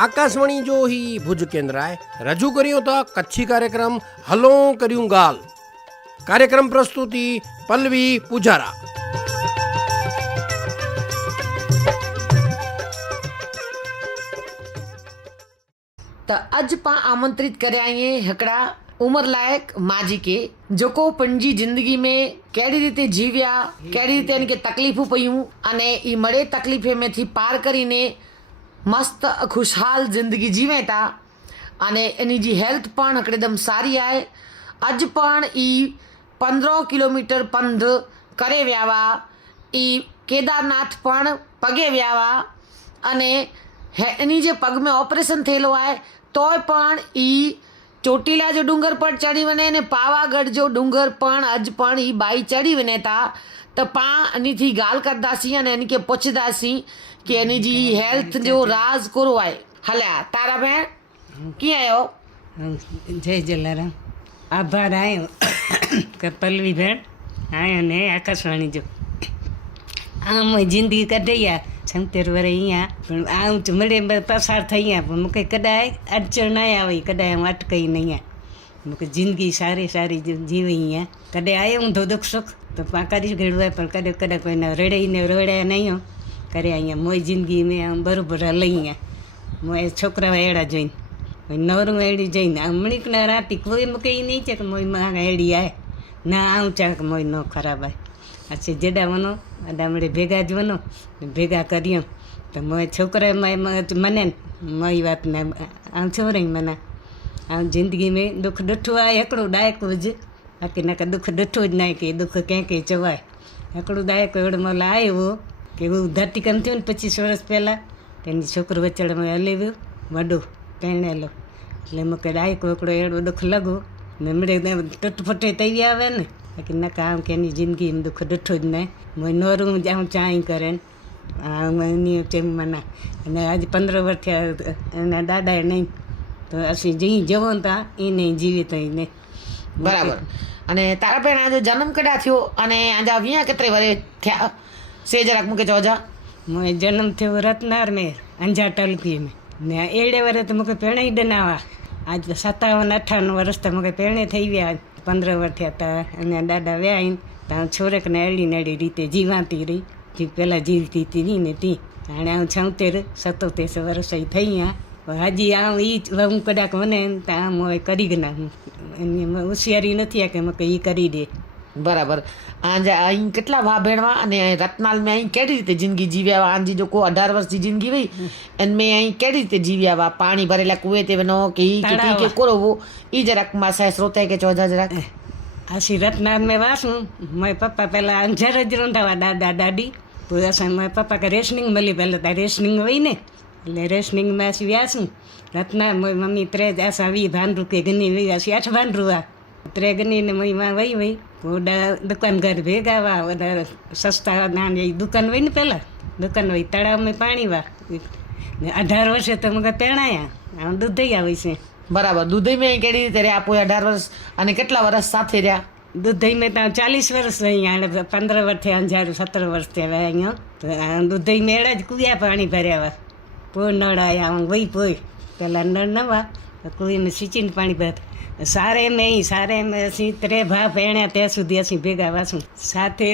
આકાશવાણી જો હી ભુજ કેન્દ્રાએ રજૂ કર્યો હતો કચ્છી કાર્યક્રમ હલો કર્યું ગાલ. કાર્યક્રમ પ્રસ્તુતિ પલ્લવી પૂજારા. તો આજ પણ આમંત્રિત કર્યા હકડા हिकिड़ा उमिरि लाइक़ माजी खे जेको पंहिंजी ज़िंदगी में कहिड़ी રીતે જીવ્યા કહેડી રીતે એને કે તકલીફો પયું અને એ મળે તકલીફેમાંથી પાર કરીને મસ્ત ખુશહાલ જિંદગી જીવે था અને એની જે હેલ્થ પણ हिकदमि સારી आहे अॼु પણ એ पंद्रहं किलोमीटर पंध करे विया हुआ એ કેદારનાથ પણ પગે વિયા हुआ અને હે- એની જે પગમાં ઓપરેશન થયેલો आहे તોય પણ એ ચોટીલા જો ડુંગર પર ચડી વને ને પાવાગઢ જો ડુંગર પણ અજ પણ એ બાઈ ચડી વને તા તો પા એનીથી ગાલ કરદાસી અને એની કે પૂછદાસી કે એની જી હેલ્થ જો રાજ કોરવાય. હલ્યા તારા ભેણ? ક્યાં આવ્યો જય જલારામ. આભાર આવ્યો કે પલ્લવી ભેણ આવ્યો ને આકાશવાણી જો. આમ જિંદગી કઢૈયા છંતેર વરે અહીંયા પણ આમ જ મળે પસાર થઈ ગયા પણ મૂકે કદાય અડચણ ના આવે કદાય હું અટકાઈ નહીં મૂકે જિંદગી સારી સારી જીવી અહીંયા. કદાચ આવ્યો હું ધોધક સુખ, તો પા કરી ઘડવાય, પણ કદાચ કદાચ કોઈને રડાઈને રડ્યા નહીં કરે અહીંયા મોય જિંદગી મેં આમ બરોબર લઈ અહીંયા. મોય છોકરા એડા જોઈને. નવરું એડી જઈને. હમણીક ના રાતી કોઈ મૂકે નહીં છે કે મોયમાં એડી આવે ના આવું ચાક મોય ન ખરાબ આય. આ જેડા વનો, અને હમણે ભેગા જ વનો ભેગા કર્યો. તો મેં છોકરા મને મારી વાતને આમ છોરી મને. આમ જિંદગી મેં દુઃખ ડઠું આ એકડું ડાયકું જ. બાકી નાકે દુઃખ ડઠું જ નાખે દુઃખ ક્યાં ક્યાંય ચવાય એકડું ડાયકો એવડે મને આવ્યો કે એવું ધરતીકમ થયું ને પચીસ વર્ષ પહેલાં, તેની છોકરો વચ્ચેડમાં હલાવ્યું, વડું, પહેણેલો. એટલે મેં કે ડાયકો એકડો એડો દુઃખ લાગો. ને હમણે તટફટે તૈયાર આવે ને न बाक़ी न का आऊं कंहिंजी ज़िंदगी में दुख ॾिठो ज न आहे मुंहिंजी नोरूं ॼाऊं चांहि करनि इन चई माना અને આજે પંદર વર્ષ થયા એના દાદાએ નહીં તો ਅਸੀਂ જઈ જવો તા એ નહીં જીવિત ને બરાબર અને તારા भेण जो જન્મ કડા થયો અને આજા વીયા કેતરે વરે થયા સે જરાક મૂકે ચોજા मुंहिंजो जनम थियो रत्नार में अंजार तालुकी में ने अहिड़े वरे त मूंखे पहिरियों ई આજ તો સત્તાવન અઠાવન વર્ષ તો મગર પહેણે થઈ ગયા. પંદર વર્ષ થયા હતા અને દાદા વ્યાઈને. ત્યાં છોરકને અડી નડી રીતે જીવાતી રહી. જે પહેલાં જીવતી હતી નહીં ને તી. અને હું છોતેર, સત્તોતેર વર્ષ થઈ આ હજી આમ એ જ હું કદાચ મને ત્યાં આમ કરી ના એની હોશિયારી નથી આ કે મેં એ કરી દે. બરાબર. આજે અહીં કેટલા વાહ ભેણવા અને અહીં રત્નાલ મેં અહીં કેવી રીતે જિંદગી જીવ્યા આજી જો કો અઢાર વર્ષની જિંદગી રહી અને મેં અહીં કેવી રીતે જીવ્યા વા પાણી ભરેલા કુએ તે બનો કે ઈ કે કે કરો વો ઈ જરાકમાં સાહેબ શ્રોતા કે ચોજા જરાક? આ શ્રી રત્નાલ મેં વાસું. મારા પપ્પા પહેલાં અંજાર જ રંધાવા દાદા દાદી. તો મારા પપ્પા કે રેશનિંગ મળી પહેલાં ત્યાં રેશનિંગ હોય ને એટલે રેશનિંગમાં વ્યાસું રત્ના મમ્મી ત્રેજ આશા વી ભાંડરૂ કે ઘણી વ્યાસી આઠ ભાંડરૂ આ. ત્રેગની મહિમા વહી વહી ઘોડા દુકાનદાર ભેગા વા સસ્તા નાની દુકાન હોય ને પહેલાં દુકાન હોય તળાવમાં પાણી વા. અઢાર વર્ષે તો મગા પહેણાયા. આમ દૂધઈ આવે છે. બરાબર. દૂધઈ મેં કેવી રીતે રહ્યા? આપો અઢાર વર્ષ અને કેટલા વર્ષ સાથે રહ્યા? દૂધઈ મેં ત્યાં ચાલીસ વર્ષ અહીંયા પંદર વર્ષથી અંજાર સત્તર વર્ષથી હવે અહીંયા. દૂધઈ મેળા જ કુયા પાણી ભર્યા વા. કોઈ નળાયા વહી પોઈ. પહેલાં નળ નવા. કોઈને સિંચીને પાણી ભર્યા. સારે મેં સારે મેં સિત્રે ભા ભેણ્યા ત્યાં સુધી ਅਸੀਂ ભેગા વાસું. સાથે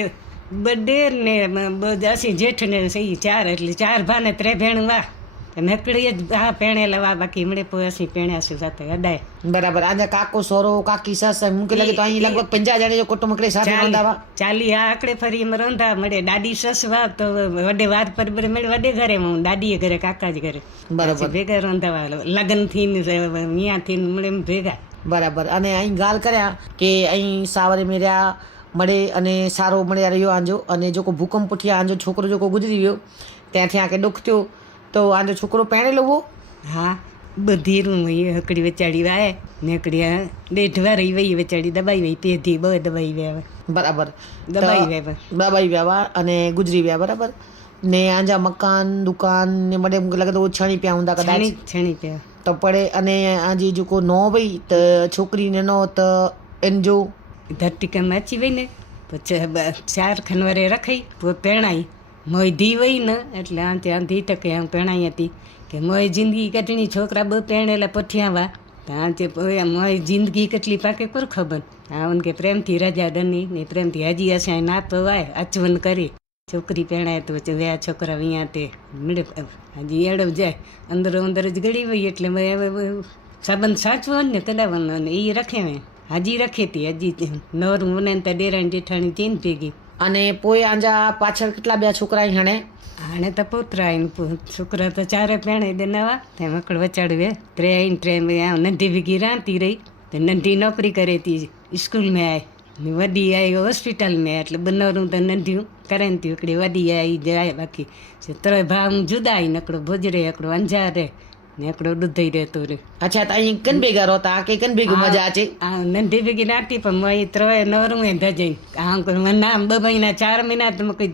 બડે ને બધા જેઠ ને સહી ચાર એટલે ચાર ભા ને ત્રે ભેણ વાહ નકળી જ હા પેણે લેવા બાકી હમણે પોસી પેણ્યા છે સાથે અડાય. બરાબર આજે કાકો સોરો કાકી સાસ મૂકે લાગે તો અહીં લગભગ પંજા જણે જો કુટુંબ કડે સાથે રંધાવા ચાલી આ આકડે ફરી એમ રંધા મળે. દાદી સસવા તો વડે વાત પર બરે મળે. વડે ઘરે હું દાદીએ ઘરે કાકા જ ઘરે. બરાબર. ભેગા રંધાવા. લગનથી મિયા થી મળે ભેગા. બરાબર. અને અહીં ગાલ કર્યા કે અહીં સાવરે મેર્યા મળે અને સારો મળ્યા રહ્યો આંજો. અને જો કોઈ ભૂકંપ ઉઠ્યા આંજો છોકરો જો કોઈ ગુજરી ગયો ત્યાંથી આંખે દુઃખ થયો તો આંજો છોકરો પહેણે લેવો હા. બધીરું હોય હકડી વેચાડી વાય ને હકડી દેઢવા રહી વહી વેચાડી દબાઈ વહી તેથી બહુ દબાઈ વ્યા બરાબર. દબાઈ વ્યા દબાઈ વ્યા અને ગુજરી વ્યા બરાબર. ને આંજા મકાન દુકાન ને મળે લાગે તો છણી પ્યા ઊંધા કદાચ. છણી પ્યા. તો પડે અને આજે जेको न वई त छोकिरी ने न त इनजो धरती कम अची वई ने પછી ચાર ખનવરે રખાઈ પહેણાઈ મોય ધી વઈ ને, એટલે આંતે આંધી ટકે આમ પહેણાઈ હતી. કે મોય જિંદગી કટણી છોકરા બહુ પહેણેલા પઠિયાવા. આંતે મોય જિંદગી કેટલી પાકે કોર ખબર? આ કે પ્રેમથી રજા દની ને પ્રેમથી હાજી હશે ના તો વાય અચવન કરી. છોકરી પહેણાય તો વ્યા છોકરા વિયા તે મળે હજી એડવ જાય. અંદરો અંદર જ ગળી હોય એટલે સંબંધ સાચવો ને કદાવાનો ને એ રખે મેં. હજી રખે તી હજી નવર મને તો ડેરાણી જેઠાણી ચીન ભેગી. અને પોઈ આંજા પાછળ કેટલા બે છોકરા હણે? હાણે તો પોતરા આવીને છોકરા તો ચારે પહેણે દે નવા. તે મકડ વચાડવે. ત્રે આવીને ટ્રેન નંઢી ભીગી રાંતી રહી. તે નંઢી નોકરી કરે તી. સ્કૂલ में આય. ને વડી આવી હોસ્પિટલ में એટલે બનાવરું તો નંઢિયું કરે ને એકડી વડી આવી જાય બાકી. ત્રય ભાવ જુદા આવી નકડો ભોજરે એકડો અંજાર ને એકડો દૂધઈ રહેતો રે. અચ્છા તો અહીં કન ભેગા રોતા? કે કન ભેગું મજા છે? આ નંધી ભેગી નાતી પણ મય ત્રય નવરું એ ધજઈ આમ કોઈ મને નામ બ મહિના ચાર મહિના તમે કઈ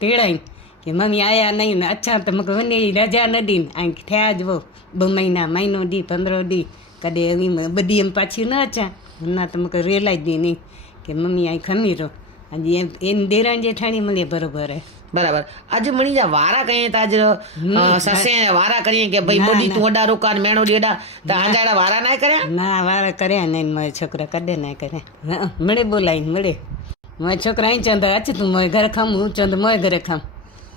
તેડાઈ. કે મમ્મી આયા નહીં ને અચ્છા તમે મકે વને રજા ન દી. આ થયા જ વો બે મહિના મહિનો દી પંદરો દી. કદે એવી બધી એમ પાછી ન અચ્છા. ના તમે મકે રેલાઈ દી નહીં. કે મમ્મી અહીં ખમી રહો એની દેરાણ જેઠાણી મળે બરોબર. બરાબર. આજે મણી જા વારા કહીએ તો આજ સસે વારા કરીએ કે ભાઈ મોડી તું અડા રોકાર મેણો ડેડા તો આંજાડા વારા ના કર્યા? ના વારા કર્યા નહીં મારા છોકરા કદે ના કરે હા, મળે બોલાય મળે. મારા છોકરા અહીં ચંદ અચ તું મોય ઘરે ખામ હું ચંદ મોય ઘરે ખામ.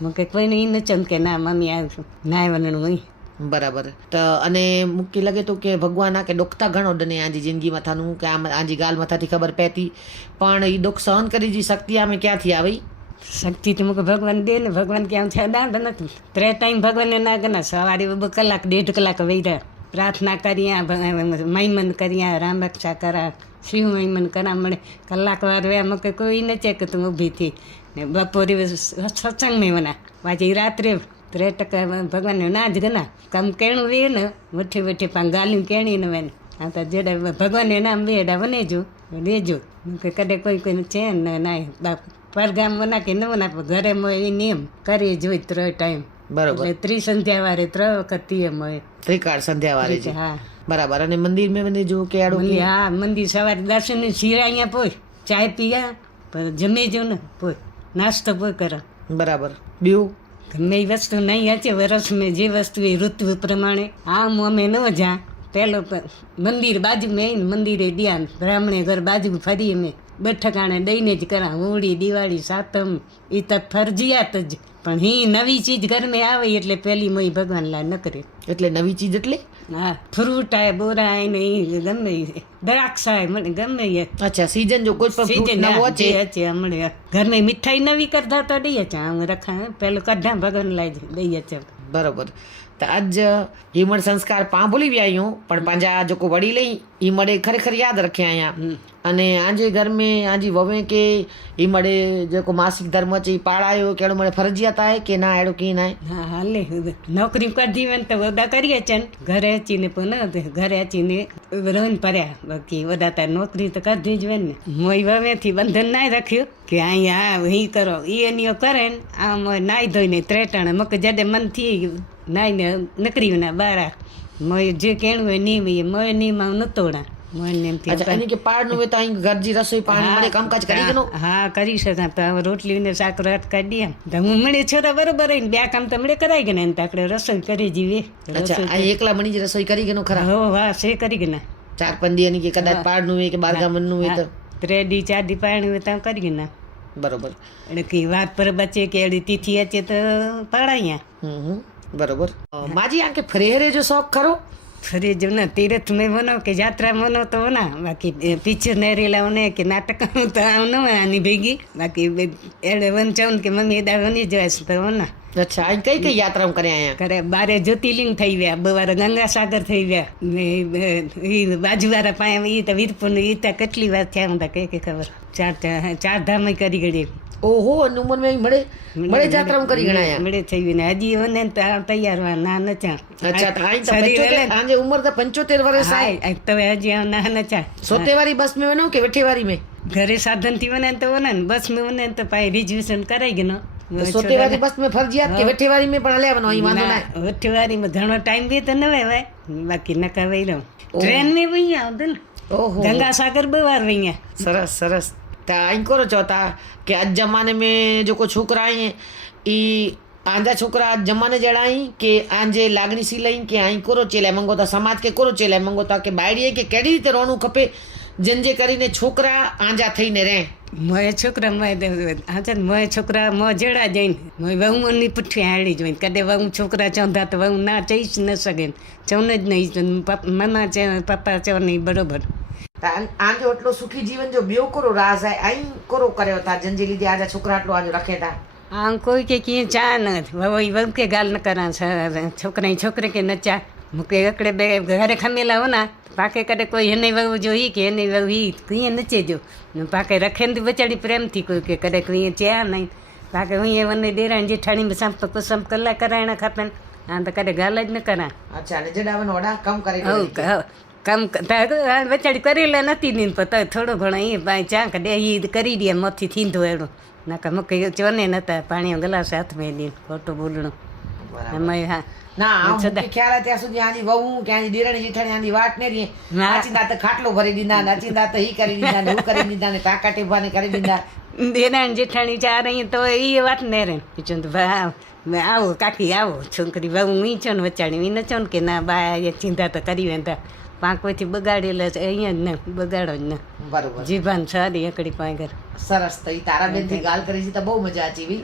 હું કે કોઈ નહીં ન ચંદ કે ના મમ્મી આવ્યું ના વનણું અહીં. બરાબર. તો અને મૂકી લાગે તો કે ભગવાન આ કે ડોકતા ઘણો ડને આજી જિંદગીમાં થાનું, કે આમ આજી ગાલ મથાથી ખબર પહેતી પણ એ દુઃખ સહન કરી જી, શક્તિ આમે ક્યાંથી આવી? શક્તિ તો મૂકે ભગવાન દે ને, ભગવાન ક્યાં છે, દાંડ નથી. ત્રે ટાઈમ ભગવાનને ના ગના સવારે બ કલાક, દેઢ કલાક વૈરા પ્રાર્થના કર્યા મૈમન કર્યા રામ રક્ષા કરા, શિવ મહિમન કરા મળે. કલાક વાર વ્યા મૂકે કોઈ ન છે કે તું ઊભી થી. ને બપોરે સત્સંગ મેં વના પાછી રાત્રે ત્રે ટકા ભગવાનને ના જ ગના કમ કેણું વે ને વઠે વઠે પણ ગાલ્યું કેણી ને વેન આ તો જેડા ભગવાનને નામ વેડા વનેજો લેજો કે કદે કોઈ કોઈ છે ને ના બાપ પરગામ વના કે ન વના પણ ઘરે મોય એ નિયમ કરી જોઈ ત્રણ ટાઈમ. બરોબર. ત્રિસંધ્યા વારે ત્રણ વખત તીએ મોય. ત્રિકાળ સંધ્યા વારે છે હા. બરાબર. અને મંદિર મેં મંદિર જો કે આડો હા મંદિર સવારે દર્શન શીરા અહીંયા પોય. ચાય પીયા જમે જો ને પોય. નાસ્તો પોય કરો બરાબર. બીજું? ગમે એ વસ્તુ નહીં હચે વરસમાં જે વસ્તુ એ ઋતુ પ્રમાણે આમ અમે ન જા પહેલો મંદિર બાજુ મેં મંદિરે ગયા બ્રાહ્મણે ઘર બાજુ ફરી અમે બેઠકાણે દઈને જ કરા હોળી, દિવાળી, સાતમ એ તો ફરજિયાત જ. પણ હી નવી ચીજ ઘરમાં આવે એટલે પેલી મય ભગવાન લા ન કરે. એટલે નવી ચીજ એટલે? હા ફ્રૂટ આય બોરા આય ને ગમે. દ્રાક્ષ આય મને ગમે એ. અચ્છા સીઝન જો કોઈ પણ ફ્રૂટ ન નવો છે. હમણે. ઘરમાં મીઠાઈ નવી કરતા તો દઈએ છે આમ રખા પેલું કઢા ભગવાન લાય દઈએ છે બરોબર. તો આજ હિમડ સંસ્કાર પા ભૂલી વ્યા આયું પણ પાંજા જો વડી લઈ હિમડે ખરેખર યાદ રખ્યા અહીંયા અને આજે ઘર में आजी ववे के હિમડે जेको मासिक धर्म છે ઈ પાળાયો કેડો મને ફરજિયાત आहे કે ના એડો કી ના હા હાલે નોકરી કરી હોય ને તો વડા કરીએ છે ને ઘરે અચીને પણ ન દે. ઘરે અચીને રહીને પડ્યા બાકી વડા તાર નોકરી તો કરવી જ હોય ને મોય વવેથી બંધન ના રાખ્યું કે અહીંયા આ હી કરો ઈ એનીઓ કરે ને આ મોય નાઈ ધોઈને ત્રેટાણે મક જડે મન થઈ ગયું નાઈને નીકળી ના બારા મય જે કેણું હોય નિયમ એ મય નિયમ આવું નતોડા મળે હા કરી શકાય રોટલી ને શાક રાત કાઢી દે તો હું મળે છોરા બરોબર હોય બે કામ તો મળે કરાઈ ગયા ને આપણે રસોઈ કરી જીવે. આ એકલા મણી જ રસોઈ કરી ગયો ખરા? હો વાહ સે કરી ગયા ચાર પંદી કે કદાચ પાડનું હોય કે બારગામનનું હોય તો? ત્રેડી ચારડી પાણી હોય તો કરી ગયા બરોબર. એટલે કે વાત પર બચે કે એડી તિથિ અચે તો પડાયા હમ. બરોબર. માજી આ કે ફરેહરે જો શોખ ખરો? ફરી જો ને તીર્થ મેં બનો કે યાત્રા બનો તો ના બાકી પિક્ચર ને રેલા ને કે નાટક તો આવ ન હોય આની ભેગી. બાકી એડે વંચાવું કે મમ્મી એદા બની છે તો ના. અચ્છા આ કઈ કઈ યાત્રા કરે અહીંયા કરે બારે જ્યોતિર્લિંગ થઈ ગયા બવાર ગંગાસાગર થઈ ગયા ને એ બાજુવાળા પાસે એ તો વીરપુર એ તો કેટલી વાર થયા હું તો કઈ કઈ ખબર. ચાર ચાર- ચાર ધામ કરી ગળી ઓહો નુમન મે મળે મળે જાત્રામ કરી ગણાયા. મળે થઈ ને. હજી ઓને તૈયાર વા ના નચા. અચ્છા તાઈ તો આંજે ઉંમર તો 75 વર્ષ આય તમે હજી ના નચા. સોતે વારી બસ મે વનો કે વેઠી વારી મે? ઘરે સાધનથી વને તો વને બસ મે વને તો પાઈ રિઝર્વેશન કરાઈ ગયો સોતે વારી બસ મે ફરજિયાત કે વેઠી વારી મે પણ લેવાનો અહીં વાંધો ના વેઠી વારી મે ઘણો ટાઈમ બે તો ન વેવાય. બાકી નકા વઈ રહો ટ્રેન મે વઈ આવતો ને. ઓહો. ગંગા સાગર બે વાર સરસ સરસ. त अंकुरु चओ था की अॼु ज़माने में जेको छोकिरा आहिनि ई आंजा छोकिरा अॼु ज़माने जहिड़ा आहिनि की आंजे लागणीशील आहिनि की आई कोरो चेलाए मंगो था समाज खे कोरो चेलाए मंगो था की ॿाहिरी खे कहिड़ी रीति रहणो खपे जंहिंजे करे ने કરીને છોકરા આંજા થઈને રહે મોય છોકરા મોય હાચા મોય છોકરા મો જેડા જઈને મોય વહુની પુઠ્ઠી હાડી જોઈને કદે વહુ છોકરા ચાંધા તો વહુ ના ચઈશ ન શકે ચવને જ નહીં મના ચે પપ્પા ચવ चवनि बराबरि આંજો એટલો સુખી જીવન જો બ્યો કરો રાજ આઈ કરો કર્યો તા જંજી લીધી આજા છોકરા આટલો આજો રખે તા. આમ કોઈ કે કીએ ચા ન વઈ વહુ કે ગાલ ન કરા છોકરા છોકરે કે ન ચા. મૂકે એકડે બે ઘરે ખમેલા હો ના પાકે કડે કોઈ એને વહુ જોઈ કે એને વહુ ઈ કીએ નચે જો. પાકે રખે ને બચાડી પ્રેમથી કોઈ કે કડે કીએ ચા નહીં. પાકે હું એ વને દેરાણ જેઠાણી સંપ કુસમ કલા કરાયણા ખપન આ તો કડે ગાલ જ ન કરા. અચ્છા ને જડાવન ઓડા કામ કરી હવ કમ બચાડી લે નથી ને તો થોડો ઘણો એ ભાઈ ચાંક દે એ કરી દે મથી થીંધો એડો. નાકા મૂકી ચોને નતા પાણી ગ્લાસ હાથમાં દીન ખોટું બોલણું. એમાં હા. ના ખ્યાલ ત્યાં સુધી આની વહુ કે આની દેરાણી જેઠાણી આની વાટ ને રહી ના. નાચીંદા તો ખાટલો ભરી દીધા નાચીંદા તો ઈ કરી દીધા ને કરી દીધા ને કાકા ટેભાને કરી દીધા. દેરાણ જેઠાણી ચાર અહીં તો એ વાત ને રે. બીજું તો ભા મેં આવો કાકી આવો. છોકરી બહુ મી છો ને વચાણી મી ન છો ને કે ના બા ચિંતા તો કરી વેંતા પાંકોથી બગાડેલા છે અહીંયા જ ને બગાડો જ ને. બરોબર. જીભાન સારી એકડી પાંગર સરસ તો એ તારા બેનથી ગાલ કરી છે તો બહુ મજા આચી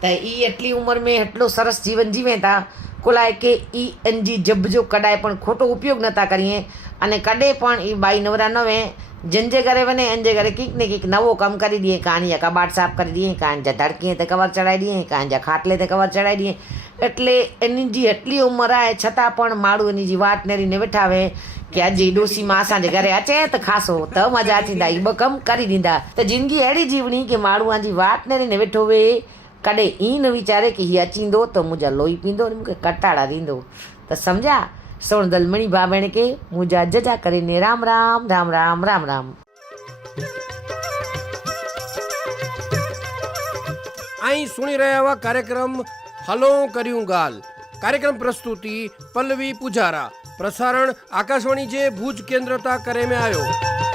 તો એ એટલી ઉંમર મેં એટલો સરસ જીવન જીવે તા કોલાય કે ઈ એનજી જબજો કડાય પણ ખોટો ઉપયોગ નતા કરીએ. અને કડે પણ એ બાઈ નવરા નવે જંજે ઘરે બને અંજે ઘરે કંઈક ને કંઈક નવો કામ કરી દઈએ કાંજા કબાટ સાફ કરી દઈએ કાંજા ધડકીએ તે કવર ચડાવી દઈએ કાંજા ખાટલે તે કવર ચડાવી દઈએ. એટલે એની જે એટલી ઉંમર આવે છતાં પણ માળું એની જે વાત નેરીને બેઠાવે કે આ જેડોસી માં સાંજે ઘરે અચેત ખાસો, તો મજા થીંદા, ઈ બકમ કરી દીધા તો જિંદગી એડી જીવણી કે માળું આજી વાત ને ને વેઠો વે. કડે ઈન વિચારે કે હિયા ચીંદો, તો મુજા લોહી પીંદો ને મૂકે કટાળા દીંદો તો સમજા સોણ દલમણી ભાવેણ કે મુજા જજા કરીને રામ રામ રામ રામ રામ રામ. અહીં સુણી રહ્યા એવા કાર્યક્રમ હલો કર્યું ગાલ. કાર્યક્રમ પ્રસ્તુતિ પલ્લવી પુજારા. પ્રસારણ આકાશવાણી જે ભુજ કેન્દ્રતા કરે મેં આવ્યો